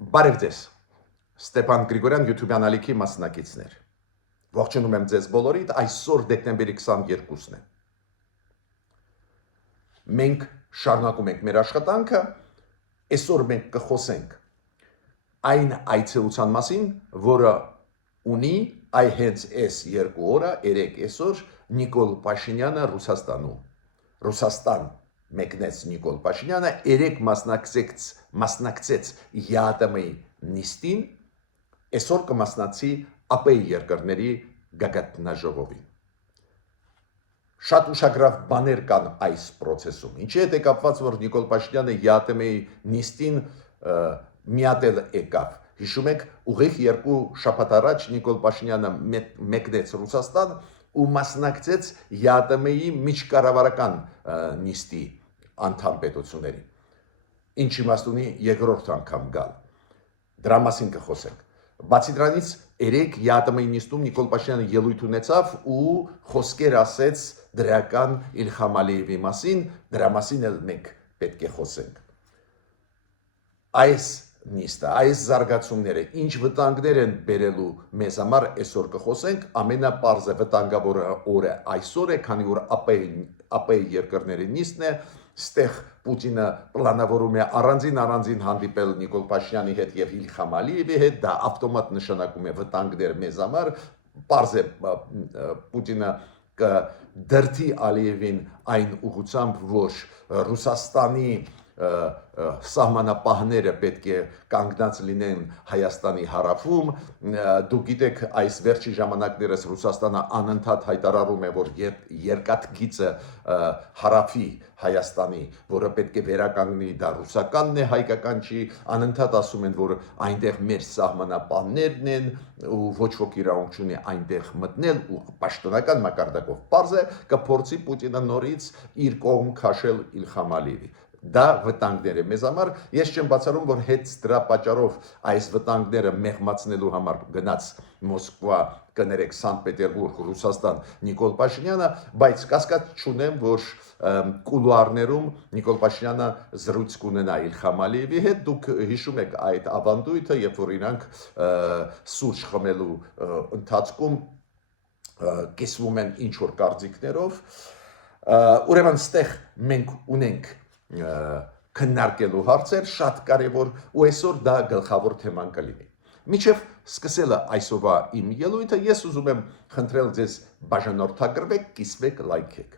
Բարև ձեզ, Ստեփան Գրիգորյան YouTube ալիքի մասնակիցներ։ Ողջունում եմ ձեզ բոլորիդ, այսօր դեկտեմբերի 22-ն է։ Մենք շարունակում ենք մեր աշխատանքը, այսօր մենք կխոսենք այն այցելության մասին, որը ունի հենց այս 2 օրը, 3 այսօր Նիկոլ Փաշինյանը Ռուսաստան մեկնեց Նիկոլ Փաշինյանը, 3 մասնակցեց ԵԱՏՄ-ի նիստին, այսօր կմասնակցի ԱՊ-ի երկրների գագաթնաժողովին։ Շատ ուշագրավ բաներ կան այս process-ում։ Ինչի հետ է կապված, որ Նիկոլ Փաշինյանը ԵԱՏՄ-ի նիստին միատել եկավ։ Հիշում եք, ուղիղ 2 շաբաթ առաջ Նիկոլ Փաշինյանը մեկնեց Ռուսաստան ու մասնակցեց ԵԱՏՄ-ի միջկառավարական նիստի անդամ պետությունների։ Ինչ իմաստ ունի երկրորդ անգամ գալ։ Դրա մասին կխոսենք։ Բացի դրանից, 3 ԵԱՏՄ-ի նիստում Նիկոլ Փաշինյանը ելույթ ունեցավ ու խոսքեր ասեց դրական Իլհամ Ալիևի մասին, դրա մասին էլ մենք պետք է խոսենք։ Այս նիստը, այս զարգացումները ինչ վտանգներ են բերելու մեզ համար, այսօր կխոսենք, ամենապարզը վտանգավոր օրը այսօր է, քանի որ ԱՊ-ի երկրների նիստն է, ստեղ Պուտինը պլանավորում է առանձին հանդիպել Նիկոլ Փաշինյանի հետ եւ Իլհամ Ալիևի հետ, դա ավտոմատ նշանակում է վտանգներ մեզ համար, պարզ է Պուտինը կդրդի Ալիևին այն ուղղությամբ, որ Ռուսաստանի սահմանապահները պետք է կանգնած լինեն Հայաստանի հարավում, դուք գիտեք, այս վերջի ժամանակներս Ռուսաստանը անընդհատ հայտարարում է, որ երկաթգիծը հարավի Հայաստանի, որը պետք է վերականգնի, դա ռուսականն է, հայկական չի, անընդհատ ասում են, որ այնտեղ մեր սահմանապահներն են ու ոչ ոք իրավունք չունի այնտեղ մտնել ու պաշտոնական մակարդակով պարզ է կփորձի Պուտինը նորից իր կողմ քաշել Իլհամ Ալիևի։ Դա վտանգներ է մեզ համար, ես չեմ բացառում, որ հետ դրա պատճառով այս վտանգները մեղմացնելու համար գնաց Մոսկվա, կներեք Սանկտ Պետերբուրգ, Ռուսաստան Նիկոլ Փաշինյանը, բայց կասկած չունեմ, որ կուլուարներում Նիկոլ Փաշինյանը զրույց կունենա Իլհամ Ալիևի հետ, դուք հիշում եք այդ ավանդույթը, երբ որ իրանք սուրճ խմելու ընթացքում կիսվում են ինչ որ կարծիքներով, ուրեմն ստեղ մենք ունենք քննարկելու հարցեր շատ կարևոր ու այսօր դա գլխավոր թեման կլինի։ Միջև սկսելը այսօրվա իմ ելույթը ես ուզում եմ խնդրել ձեզ բաժանորդագրվեք, կիսվեք, լայքեք։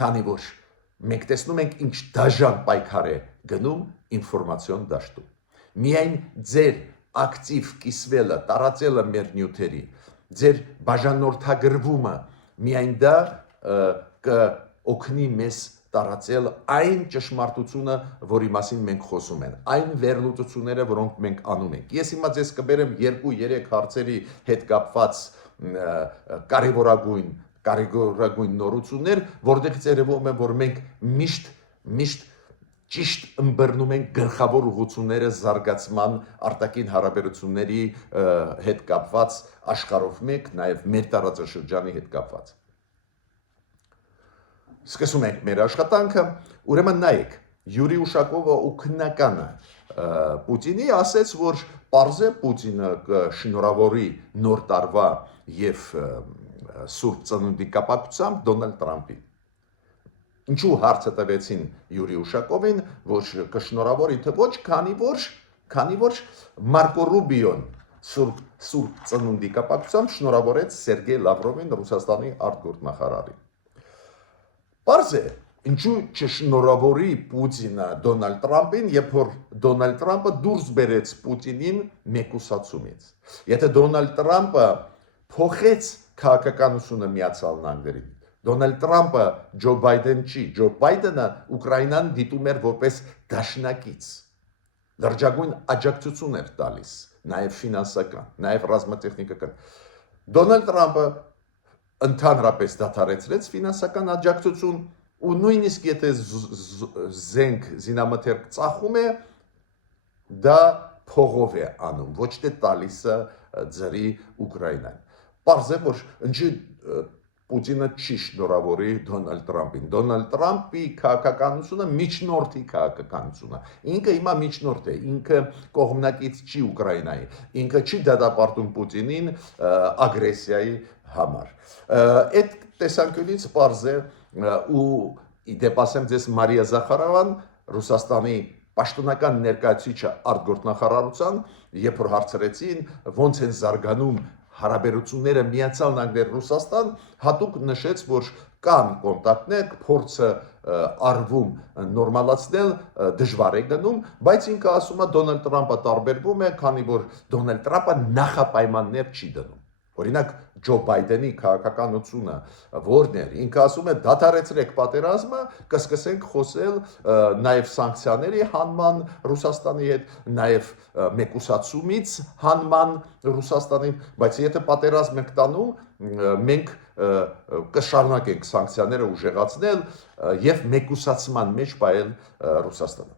Քանի որ մենք տեսնում ենք ինչ դաժան պայքար է գնում ինֆորմացիոն դաշտում։ Միայն ձեր ակտիվ կիսվելը, տարածելը մեր նյութերի, ձեր բաժանորդագրվումը, միայն դա կօգնի մեզ տարածել այն ճշմարտությունը, որի մասին մենք խոսում ենք, այն վերլուծությունները, որոնք մենք անում ենք։ Ես հիմա ձեզ կբերեմ 2-3 հարցերի հետ կապված կարևորագույն նորություններ, որտեղից երևում է, որ մենք միշտ ճիշտ ըմբռնում ենք գլխավոր ուղղությունները զարգացման արտաքին հարաբերությունների հետ կապված աշխարհով մեկ, նաև մեր տարածաշրջանի հետ կապված։ Սկսում ենք մեր աշխատանքը, ուրեմն նայեք, Յուրի Ուշակովը ու քննականը Պուտինի ասեց, որ պարզ է Պուտինը կշնորհավորի նոր տարվա եւ Սուրբ Ծնունդի կապակցությամբ Դոնալդ Տրամփին։ Ինչու հարցը տվեցին Յուրի Ուշակովին, որ կշնորհավորի թե ոչ, քանի որ Մարկո Ռուբիոն Սուրբ Ծնունդի կապակցությամբ շնորհավորեց Սերգեյ Լավրովին, Ռուսաստանի արտգործնախարարին։ Պարզ է, ինչու չշնորհավորի Պուտինը Դոնալդ Տրամփին, երբ որ Դոնալդ Տրամփը դուրս բերեց Պուտինին մեկուսացումից։ Եթե Դոնալդ Տրամփը փոխեց քաղաքականությունը Միացյալ Նահանգներին, Դոնալդ Տրամփը Ջո Բայդեն չի, Ջո Բայդենը Ուկրաինան դիտում էր որպես դաշնակից։ Լրջագույն աջակցություն էր տալիս, նաև ֆինանսական, նաև ռազմատեխնիկական։ Դոնալդ Տրամփը ընդհանրապես դադարեցրեց ֆինանսական աջակցություն ու նույնիսկ եթե զինամթերք ծախում է, դա փողով է անում, ոչ թե տալիս է ձրի Ուկրաինան։ Պարզ է, որ ինչի Պուտինը չի շնորհավորի Դոնալդ Տրամպին։ Դոնալդ Տրամպի քաղաքականությունը միջնորդի քաղաքականություն է։ Ինքը հիմա միջնորդ է, ինքը կողմնակից չի Ուկրաինայի, ինքը չի դատապարտում Պուտինին ագրեսիայի համար։ Այդ տեսանկյունից պարզ է ու իդեպ ասեմ ձեզ Մարիա Զախարովան Ռուսաստանի պաշտոնական ներկայացուցիչը արտգործնախարարության, երբ որ հարցրեցին ոնց են զարգանում հարաբերությունները Միացյալ Նահանգներ Ռուսաստան, հատուկ նշեց, որ կան կոնտակտներ, փորձը արվում նորմալացնել, դժվար է գնում, բայց ինքը ասում է Դոնալդ Տրամպը տարբերվում է, քանի որ Դոնալդ Տրամպը նախապայմաններ չի դնում։ Օրինակ Ջո Բայդենի քաղաքականությունը որն էր, ինքը ասում է դադարեցրեք պատերազմը, կսկսենք խոսել նաև սանկցիաների հանման Ռուսաստանի հետ, նաև մեկուսացումից հանման Ռուսաստանի, բայց եթե պատերազմ եք տանում, մենք կշարունակենք սանկցիաները ուժեղացնել եւ մեկուսացման մեջ պահել Ռուսաստանը։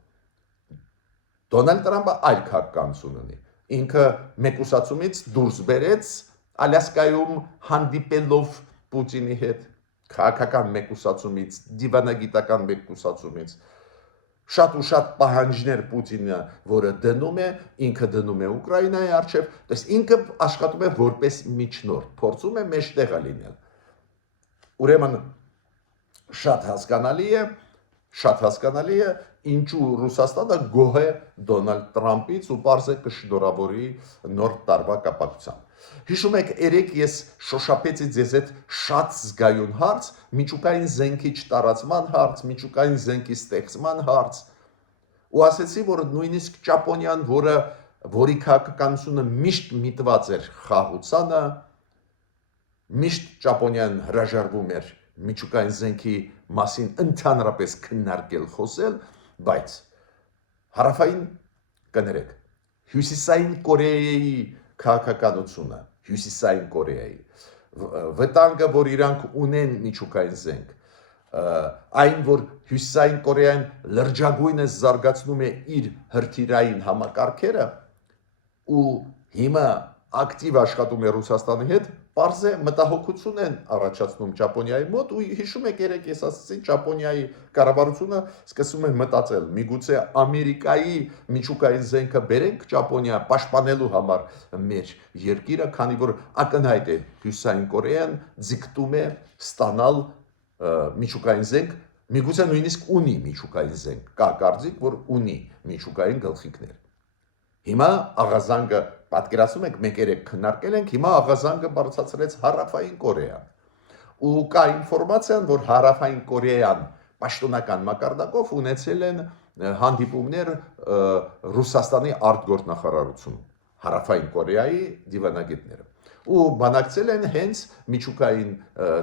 Դոնալդ Տրամպը այլ քաղաքականություն ունի։ Ինքը մեկուսացումից դուրս բերեց Ալյասկայում հանդիպելով Պուտինի հետ քաղաքական մեկուսացումից, դիվանագիտական մեկուսացումից շատ ու շատ պահանջներ Պուտինը, որը դնում է, ինքը դնում է Ուկրաինայի առջև, դες ինքը աշխատում է որպես միջնորդ, փորձում է մեջտեղը լինել։ Ուրեմն շատ հասկանալի է, ինչու Ռուսաստանը գոհ է Դոնալդ Տրամպից ու պարզ է կշնորհավորի նոր տարվա կապակցությամբ։ Հիշում եք, երեք ես շոշափեցի ձեզ այդ շատ զգայուն հարց, միջուկային զենքի չտարածման հարց, միջուկային զենքի ստեղծման հարց, ու ասեցի, որ նույնիսկ Ճապոնիան, որի քաղաքականությունը միշտ միտված էր խաղաղությանը, միշտ Ճապոնիան հրաժարվում էր միջուկային զենքի մասին ընդհանրապես քննարկել, խոսել, բայց հարավային կներեք, Հյուսիսային Կորեայի քաղաքականությունը, Հյուսիսային Կորեայի վտանգը, որ իրանք ունեն միջուկային զենք, այն, որ Հյուսիսային Կորեան լրջագույնս զարգացնում է իր հրթիռային համակարգերը ու հիմա ակտիվ աշխատում է Ռուսաստանի հետ, պարզ է մտահոգություն են առաջացնում Ճապոնիայի մոտ ու հիշում եք երեք ես ասացի Ճապոնիայի կառավարությունը սկսում է մտածել միգուցե Ամերիկայի միջուկային զենքը բերենք Ճապոնիա պաշտպանելու համար մեր երկիրը, քանի որ ակնհայտ է Հյուսիսային Կորեան ձգտում է ստանալ միջուկային զենք, միգուցե նույնիսկ ունի միջուկային զենք, կա կարծիք, որ ունի միջուկային գլխիկներ։ Հիմա աղազանգը պատկերացնում եք, մենք երեք քննարկել ենք, հիմա աղազանգը բարձրացրեց Հարավային Կորեան։ Ու կա ինֆորմացիան, որ Հարավային Կորեան պաշտոնական մակարդակով ունեցել են հանդիպումներ Ռուսաստանի արտգործնախարարությունում, Հարավային Կորեայի դիվանագետները։ Ու բանակցել են հենց միջուկային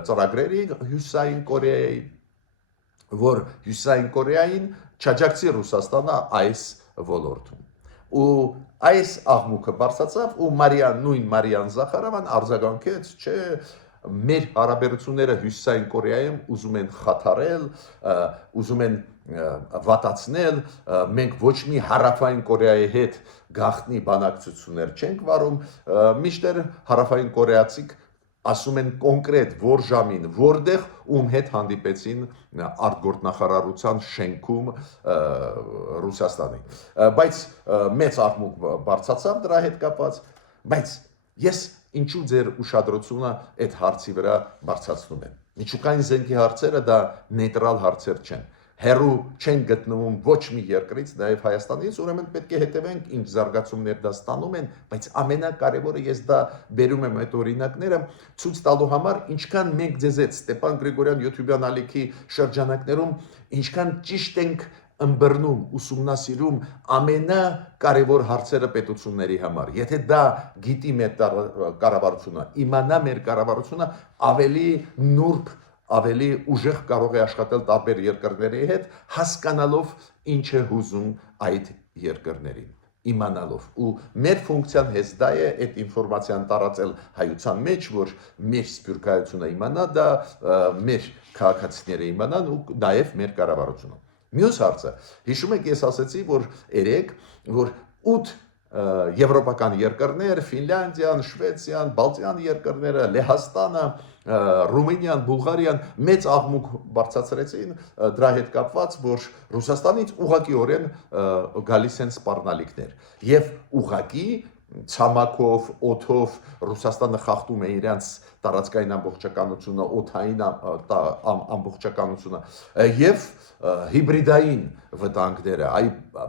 ծրագրերի Հյուսիսային Կորեայի, որ Հյուսիսային Կորեային չաջակցի Ռուսաստանը այս ոլորտում։ Ու այս աղմուկը բարձրացավ ու նույն Մարիան Զախարովան արձագանքեց, չէ, մեր հարաբերությունները Հյուսիսային Կորեայում ուզում են խաթարել, ուզում են վատացնել, մենք ոչ մի Հարավային Կորեայի հետ գաղտնի բանակցություններ չենք վարում, միշտեր Հարավային կորեացիք ասում են կոնկրետ որ ժամին, որտեղ ում հետ հանդիպեցին արտգործնախարարության շենքում Ռուսաստանի։ Բայց մեծ աղմուկ բարձրացավ դրա հետ կապված, բայց ես ինչու ձեր ուշադրությունը այդ հարցի վրա բարձրացնում եմ։ Միջուկային զենքի հարցերը դա նեյտրալ հարցեր չեն։ Հերու չեն գտնվում ոչ մի երկրից, նաև Հայաստանից, ուրեմն պետք է հետևենք ինչ զարգացումներ դա ստանում են, բայց ամենակարևորը ես դա բերում եմ այդ օրինակները ցույց տալու համար, ինչքան մենք ձեզ այդ Ստեփան Գրիգորյան YouTube-յան ալիքի շրջանակներում ինչքան ճիշտ ենք ըմբռնում, ուսումնասիրում ամենակարևոր հարցերը պետությունների համար։ Եթե դա գիտի մեր կառավարությունը, իմանա մեր կառավարությունը ավելի նուրբ ավելի ուժեղ կարող է աշխատել տարբեր երկրների հետ, հասկանալով ինչ է հուզում այդ երկրներին, իմանալով։ Ու մեր ֆունկցիան հենց դա է այդ ինֆորմացիան տարածել հայության մեջ, որ մեր սփյուռքայությունը իմանա դա, մեր քաղաքացիները իմանան ու նաև մեր կառավարությունը։ Մյուս հարցը, հիշում եք ես ասացի, որ երեք, որ 8 եվրոպական երկրներ, Ֆինլանդիան, Շվեդիան, Բալտյան երկրները, Լեհաստանը Ռումինիան, Բուլղարիան մեծ աղմուկ բարձրացրեցին դրա հետ կապված, որ Ռուսաստանից ուղղակիորեն գալիս են սպառնալիքներ եւ ուղղակի ցամաքով, օդով Ռուսաստանը խախտում է իրենց տարածքային ամբողջականությունը, օդային ամբողջականությունը եւ հիբրիդային վտանգները, այ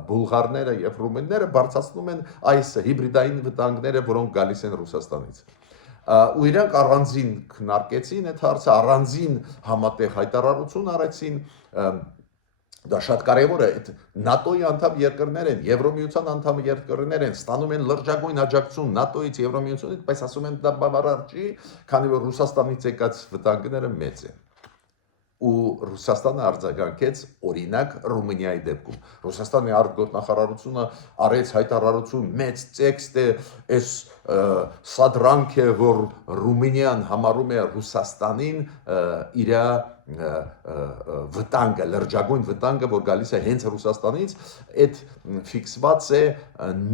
բուլղարները եւ ռումենները բարձրացնում են այս հիբրիդային վտանգները, որոնք գալիս են Ռուսաստանից։ Ու իրանք առանձին քննարկեցին այդ հարցը, առանձին համատեղ հայտարարություն արեցին, դա շատ կարևոր է, այդ ՆԱՏՕ-ի անդամ երկրներ են, Եվրոմիության անդամ երկրներ են, ստանում են լրջագույն աջակցություն ՆԱՏՕ-ից, Եվրոմիությունից, բայց ասում են դա բավարար չի, քանի որ Ռուսաստանից եկած վտանգները մեծ են։ Ու Ռուսաստանը արձագանքեց օրինակ Ռումինիայի դեպքում։ Ռուսաստանի արտգործնախարարությունը արեց հայտարարություն, մեծ տեքստ է, այս սադրանք է, որ Ռումինիան համարում է Ռուսաստանին իր վտանգը, լրջագույն վտանգը, որ գալիս է հենց Ռուսաստանից, այդ ֆիքսված է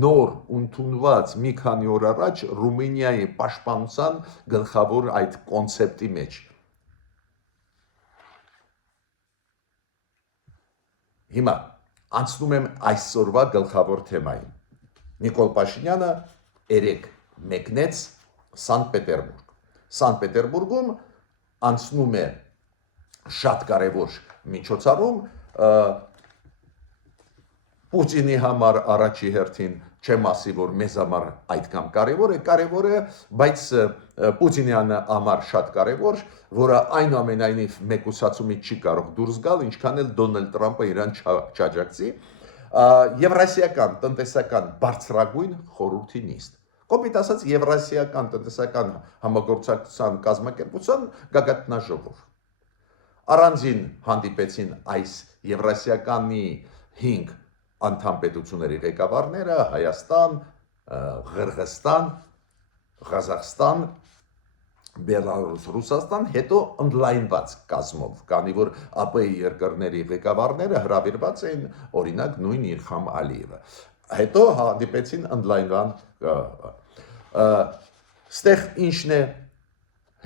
նոր ընդունված մի քանի օր առաջ Ռումինիայի պաշտպանության գլխավոր այդ կոնցեպտի մեջ։ Հիմա անցնում եմ այսօրվա գլխավոր թեմային։ Նիկոլ Փաշինյանը երեկ մեկնեց Սանկտ-Պետերբուրգ։ Սանկտ-Պետերբուրգում անցնում է շատ կարևոր միջոցառում Պուտինի համար առաջի հերթին չեմ ասի, որ մեզ համար այդքան կարևոր է, բայց Պուտինի համար շատ կարևոր, որը այնուամենայնիվ մեկուսացումից չի կարող դուրս գալ, ինչքան էլ Դոնալդ Թրամփը իրան չաջակցի, Եվրասիական տնտեսական բարձրագույն խորհրդի նիստ։ Կոպիտ ասած Եվրասիական տնտեսական համագործակցության կազմակերպության գագաթնաժողով։ Առանձին հանդիպեցին այս Եվրասիականի 5 անդամ պետությունների ղեկավարները՝ Հայաստան, Ղրղստան, Ղազախստան, Բելարուս, Ռուսաստան, հետո ընդլայնված կազմով, քանի որ ԱՊ-ի երկրների ղեկավարները հրավիրված էին, օրինակ նույն Իլհամ Ալիևը։ Հետո հանդիպեցին ընդլայնման ստեղ ինչն է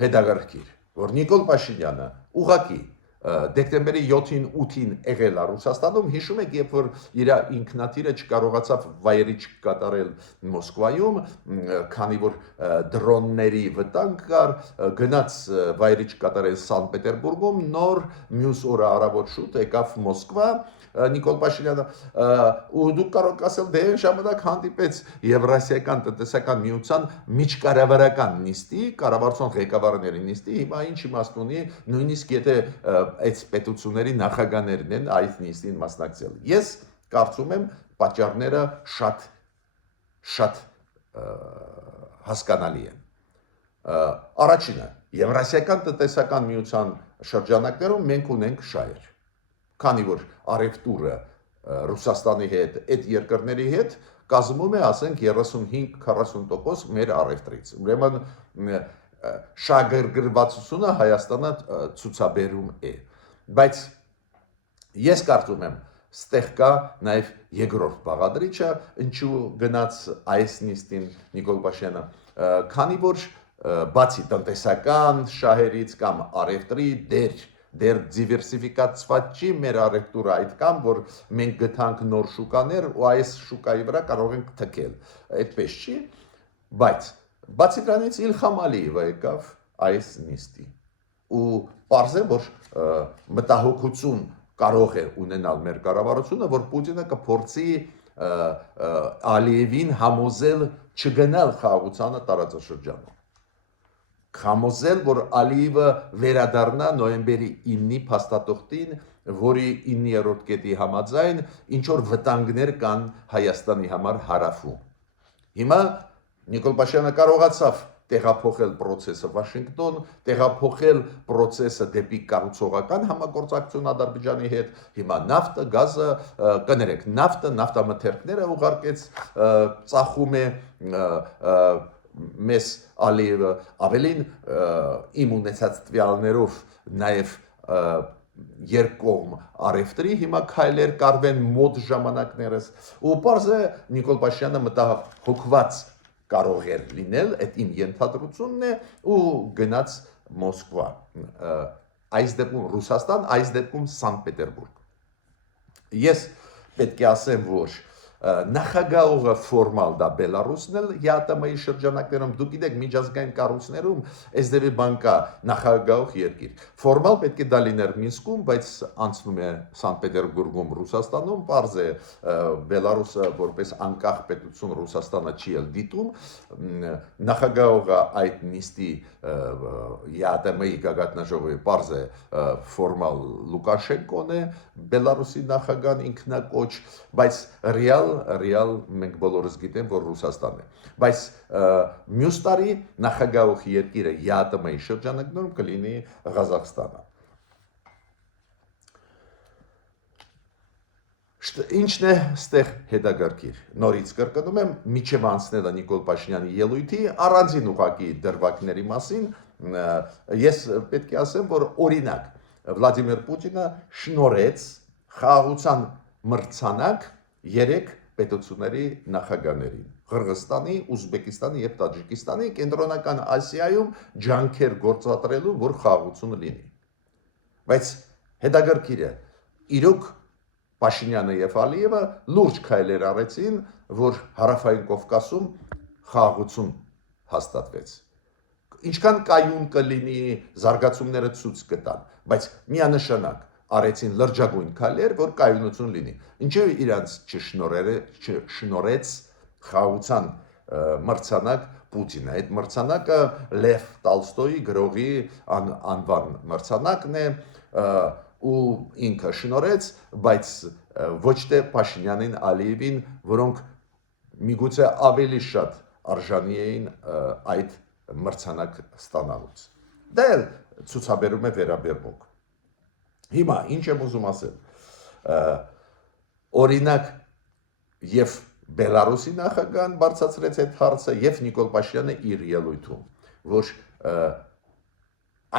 հետաքրքիր, որ Նիկոլ Փաշինյանը ուղղակի դեկտեմբերի 7-ին 8-ին եղել է Ռուսաստանում, հիշում եք, երբ որ իր ինքնաթիռը չկարողացավ վայրի չկատարել Մոսկվայում, քանի որ դրոնների վտանգ կար, գնաց վայրի չկատարել Սանկտ Պետերբուրգում, նոր մյուս օրը առավոտ շուտ եկավ Մոսկվա Նիկոլ Փաշինյանը, ու դուք կարող եք ասել, դե այն ժամանակ հանդիպեց Եվրասիական տնտեսական միության միջկառավարական նիստի, կառավարության ղեկավարների նիստի, հիմա ինչ իմաստ ունի, նույնիսկ եթե այդ պետությունների նախագահներն են այս նիստին մասնակցել։ Ես կարծում եմ պատճառները շատ հասկանալի են։ Առաջինը, Եվրասիական տնտեսական միության շրջանակներում մենք ունենք շահեր, քանի որ արևտուրը Ռուսաստանի հետ, այդ երկրների հետ կազմում է, ասենք 35-40% մեր արևտրից։ Ուրեմն շահագրգռվածությունը Հայաստանը ցուցաբերում է, բայց ես կարծում եմ ստեղ կա նաև երկրորդ բաղադրիչը, ինչու գնաց այս նիստին Նիկոլ Փաշինյանը, քանի որ բացի տնտեսական շահերից կամ արևտրի դեր դիվերսիֆիկացված չի մեր արևտուրը այդքան, որ մենք գտանք նոր շուկաներ ու այս շուկայի վրա կարող ենք թքել, այդպես չի, բայց բացի դրանից Իլհամ Ալիևը եկավ այս նիստի ու պարզ է, որ մտահոգություն կարող է ունենալ մեր կառավարությունը, որ Պուտինը կփորձի Ալիևին համոզել չգնալ խաղաղությանը տարածաշրջանում, համոզել, որ Ալիևը վերադառնա նոյեմբերի 9-ի փաստաթղթին, որի 9-րդ կետի համաձայն ինչ որ վտանգներ կան Հայաստանի համար հարավում։ Հիմա Նիկոլ Փաշինյանը կարողացավ տեղափոխել process-ը Վաշինգտոն, տեղափոխել process-ը դեպի կառուցողական համագործակցություն Ադրբեջանի հետ, հիմա նավթը, գազը, կներեք, նավթամթերքները ուղարկեց, ծախում է մեզ Ալիևը, ավելին իմ ունեցած տվյալներով նաև երկկողմ արևտրի հիմա քայլեր կարվեն մոտ ժամանակներս ու պարզ է Նիկոլ Փաշինյանը մտահոգված կարող էր լինել, այդ իմ ենթադրությունն է ու գնաց Մոսկվա, այս դեպքում Ռուսաստան, այս դեպքում Սանկտ Պետերբուրգ։ Ես պետք է ասեմ, որ նախագահողը ֆորմալ դա Բելարուսն էլ ԵԱՏՄ-ի շրջանակներում դուք գիտեք միջազգային կառույցներում այս դեպի բան կա նախագահող երկիր ֆորմալ պետք է դա լիներ Մինսկում բայց անցնում է Սանկտ Պետերբուրգում Ռուսաստանում բարձ է Բելարուսը որպես անկախ պետություն Ռուսաստանը չի էլ դիտում նախագահողը այդ նիստի ԵԱՏՄ-ի գագաթնաժողովի բարձ է ֆորմալ Լուկաշենկոն է Բելարուսի նախագահան ինքնակոչ բայց ռեալ մենք բոլորս գիտենք որ Ռուսաստանն է բայց մյուս տարի նախագահող երկիրը ԵԱՏՄ-ի շրջանակներում կլինի Ղազախստանը Ինչն է ստեղ հետաքրքիր նորից կրկնում եմ միջև անցնելը Նիկոլ Փաշինյանի ելույթի առանձին ուղղակի դրվագների մասին ես պետք է ասեմ որ օրինակ Վլադիմիր Պուտինը շնորհեց խաղաղության մրցանակ 3 պետությունների նախագահներին Qırğızstani, Ուզբեկիստանի եւ Տաջիկիստանի կենտրոնական Ասիայում ջանքեր գործադրելու որ խաղաղություն լինի բայց հետաքրքիր է իրոք Փաշինյանը եւ Ալիևը լուրջ քայլեր արեցին որ հարավային Կովկասում խաղաղություն հաստատվեց ինչքան կայուն կլինի զարգացումները ցույց կտան բայց միանշանակ արեցին լրջագույն քայլեր որ կայունություն լինի ինչեւ իրանց չշնորհեց խաղաղության մրցանակ Պուտինը այդ մրցանակը Լև Տոլստոյի գրողի անվան մրցանակն է ու ինքը շնորհեց բայց ոչ թե Փաշինյանին Ալիևին որոնք միգուցե ավելի շատ արժանի էին այդ մրցանակ ստանալուց դա էլ ցուցաբերում է վերաբերմունք Հիմա ինչ եմ ուզում ասել օրինակ եւ Բելարուսի նախագահան բարձրացրեց այդ հարցը եւ Նիկոլ Փաշինյանը իր ելույթում որ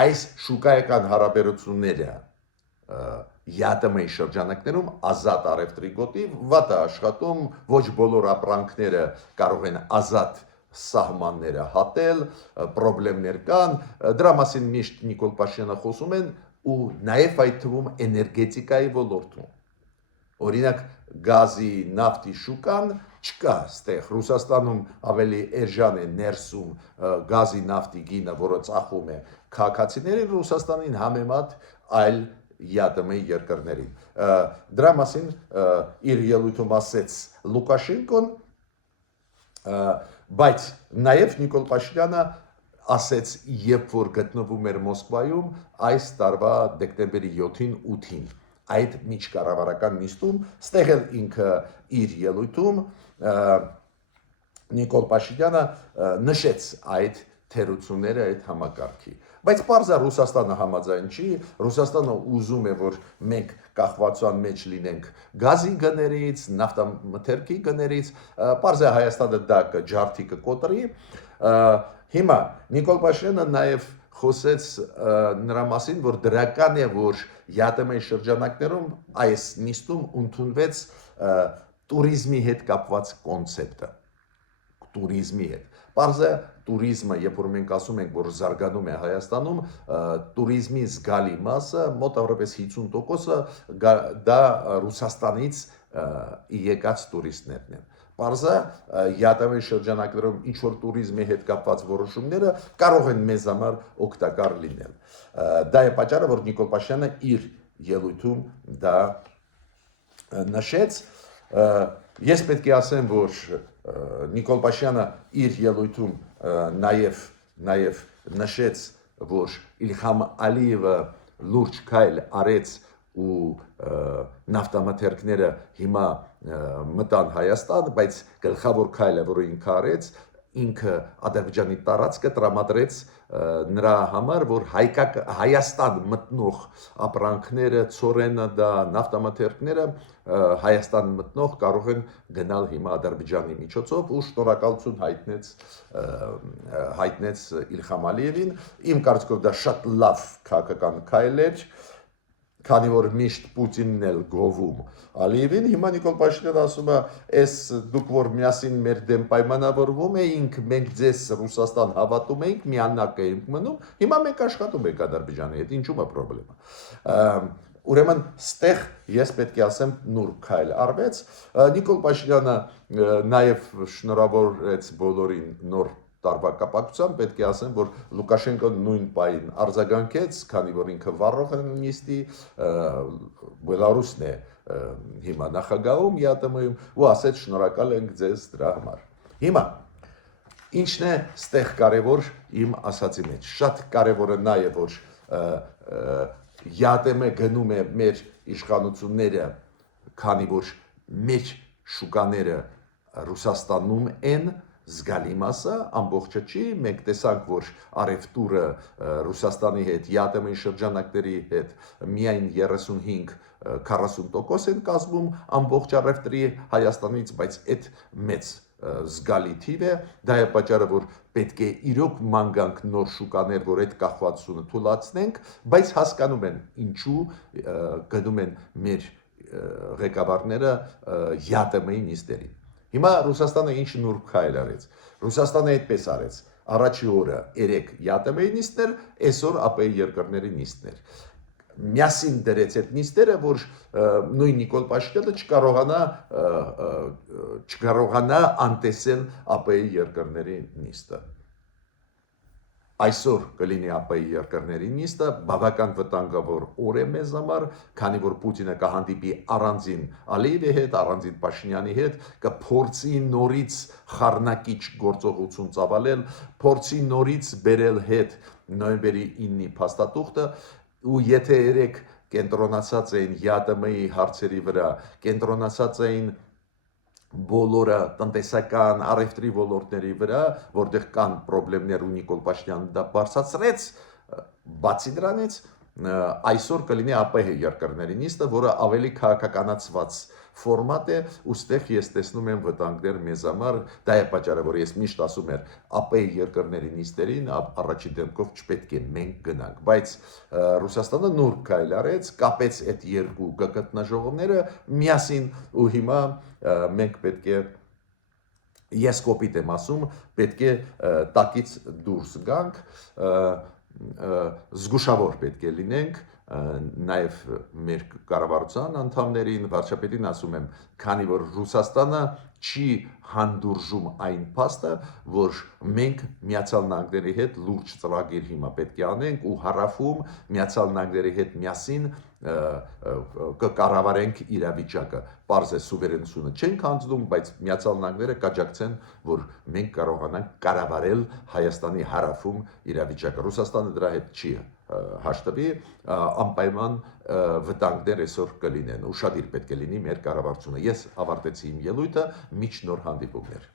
այս շուկայական հարաբերությունները ԵԱՏՄ-ի շրջանակներում ազատ արևտրի գոտի վատ է աշխատում ոչ բոլոր ապրանքները կարող են ազատ սահմանները հատել խնդիրներ կան դրա մասին միշտ Նիկոլ Փաշինյանը խոսում են ու նաև այդ թվում էներգետիկայի ոլորտում օրինակ գազի նավթի շուկան չկա ստեղ Ռուսաստանում ավելի էժան է ներսում գազի նավթի գինը որը ծախում է քաղաքացիներին Ռուսաստանին համեմատ այլ ԵԱՏՄ-ի երկրներին դրա մասին իր ելույթում ասեց Լուկաշենկոն բայց նաև Նիկոլ Փաշինյանը ասեց երբ որ գտնվում էր Մոսկվայում այս տարվա դեկտեմբերի 7-ին 8-ին այդ միջկառավարական նիստում ստեղ էլ ինքը իր ելույթում Նիկոլ Փաշինյանը նշեց այդ թերությունները այդ համակարգի բայց պարզ է Ռուսաստանը համաձայն չի Ռուսաստանը ուզում է որ մենք կախվածության մեջ լինենք գազի գներից նավթամթերքի գներից պարզ է Հայաստանը դա կջարդի կկոտրի Հիմա Նիկոլ Փաշինյանը նաև խոսեց նրա մասին, որ դրական է, որ ԵԱՏՄ-ի շրջանակներում այս նիստում ընդունվեց տուրիզմի հետ կապված կոնցեպտը։ Տուրիզմի հետ։ Պարզ է տուրիզմը, երբ որ մենք ասում ենք, որ զարգանում է Հայաստանում, տուրիզմի զգալի մասը, մոտավորապես 50%-ը դա Ռուսաստանից եկած տուրիստներն են։ Պարզ է ԵԱՏՄ-ի շրջանակներում ինչ որ տուրիզմի հետ կապված որոշումները կարող են մեզ համար օգտակար լինել։ Դա է պատճառը, որ Նիկոլ Փաշինյանը իր ելույթում դա նշեց։ Ես պետք է ասեմ, որ Նիկոլ Փաշինյանը իր ելույթում նաև նշեց, որ Իլհամ Ալիևը լուրջ քայլ արեց ու նավթամթերքները հիմա մտան Հայաստան, բայց գլխավոր քայլը, որը ինքը արեց, ինքը Ադրբեջանի տարածքը տրամադրեց նրա համար, որ Հայաստան մտնող ապրանքները, ծորենը, դա նավթամթերքները Հայաստան մտնող կարող են գնալ հիմա Ադրբեջանի միջոցով ու շնորհակալություն հայտնեց Իլհամ Ալիևին։ Իմ կարծիքով դա շատ լավ քաղաքական քայլ էր։ քանի որ միշտ Պուտինն էլ գովում Ալիևին, հիմա Նիկոլ Փաշինյանը ասում է, «Էս դուք որ միասին մեր դեմ պայմանավորվում էինք, մենք ձեզ Ռուսաստան հավատում էինք, միանակ էինք մնում, հիմա մենք աշխատում ենք Ադրբեջանի հետ, ինչու՞մ է խնդրեմ»։ Ուրեմն ստեղ ես պետք է ասեմ նուրբ քայլ արվեց։ Նիկոլ Փաշինյանը նաև շնորհավորեց բոլորին նոր տարվա կապակցությամբ, պետք է ասեմ, որ Լուկաշենկոն նույն պահին արձագանքեց, քանի որ ինքը վառող է նիստի, Բելարուսն է հիմա նախագահում ԵԱՏՄ-ում ու ասեց շնորհակալ ենք ձեզ դրա համար։ Հիմա ինչն է ստեղ կարևոր իմ ասացի մեջ։ Շատ կարևորը նա է, որ ԵԱՏՄ գնում է մեր իշխանությունները, քանի որ մեր շուկաները Ռուսաստանում են, զգալի մասը, ամբողջը չի, մենք տեսանք, որ առևտուրը Ռուսաստանի հետ, ԵԱՏՄ-ի շրջանակների հետ միայն 35-40% են կազմում ամբողջ առևտրի Հայաստանից, բայց այդ մեծ զգալի թիվ է, դա է պատճառը, որ պետք է իրոք ման գանք նոր շուկաներ, որ այդ կախվածությունը թույլատնենք, բայց հասկանում են ինչու գնում են մեր ղեկավարները ԵԱՏՄ-ի նիստերին։ Հիմա Ռուսաստանը ինչ նուրբ քայլ արեց։ Ռուսաստանը այդպես արեց։ Առաջի օրը 3 ԵԱՏՄ-ի նիստներ, այսօր ԱՊԷ երկրների նիստներ։ Միասին դրեց այդ նիստերը, որ նույն Նիկոլ Փաշինյանը չկարողանա անտեսել ԱՊԷ երկրների նիստը։ Այսօր կլինի ԱՊԷ երկրների նիստը, բավական վտանգավոր օր է մեզ համար, քանի որ Պուտինը կհանդիպի առանձին Ալիևի հետ, առանձին Փաշինյանի հետ, կփորձի նորից խառնակիչ գործողություն ծավալել, փորձի նորից բերել հետ նոյեմբերի 9-ի փաստաթուղթը, ու եթե երեք կենտրոնացած էին ԵԱՏՄ-ի հարցերի վրա, կենտրոնացած էին բոլորը տնտեսական առևտրի ոլորտների վրա, որտեղ կան խնդիրներ ու Նիկոլ Փաշինյանը դա բարձրացրեց, բացի դրանից այսօր կլինի ԱՊՀ երկրների նիստը, որը ավելի քաղաքականացված ֆորմատ է, ուստեղ ես տեսնում եմ վտանգներ մեզ համար, դա է պատճառը, որ ես միշտ ասում եմ ԱՊՀ երկրների նիստերին առաջի դեպքով չպետք է մենք գնանք, բայց Ռուսաստանը նուրբ քայլ արեց, կապեց այդ երկու գտնաժողովները միասին ու հիմա մենք պետք է ես կոպիտ եմ ասում, պետք է տակից դուրս գանք, զգուշավոր պետք է լինենք, նաև մեր կառավարության անդամներին, վարչապետին ասում եմ, քանի որ Ռուսաստանը չի հանդուրժում այն փաստը, որ մենք Միացյալ Նահանգների հետ լուրջ ծրագիր հիմա պետք է անենք ու հարավում Միացյալ Նահանգների հետ միասին կկառավարենք իրավիճակը։ Պարզ է սուվերենությունը չենք հանձնում, բայց Միացյալ Նահանգները կաջակցեն, որ մենք կարողանանք կառավարել Հայաստանի հարավում իրավիճակը։ Ռուսաստանը դրա հետ չի հաշտվի, անպայման վտանգներ այսօր կլինեն, ուշադիր պետք է լինի մեր կառավարությունը։ Ես ավարտեցի իմ ելույթը, միջ նոր հանդիպումներ։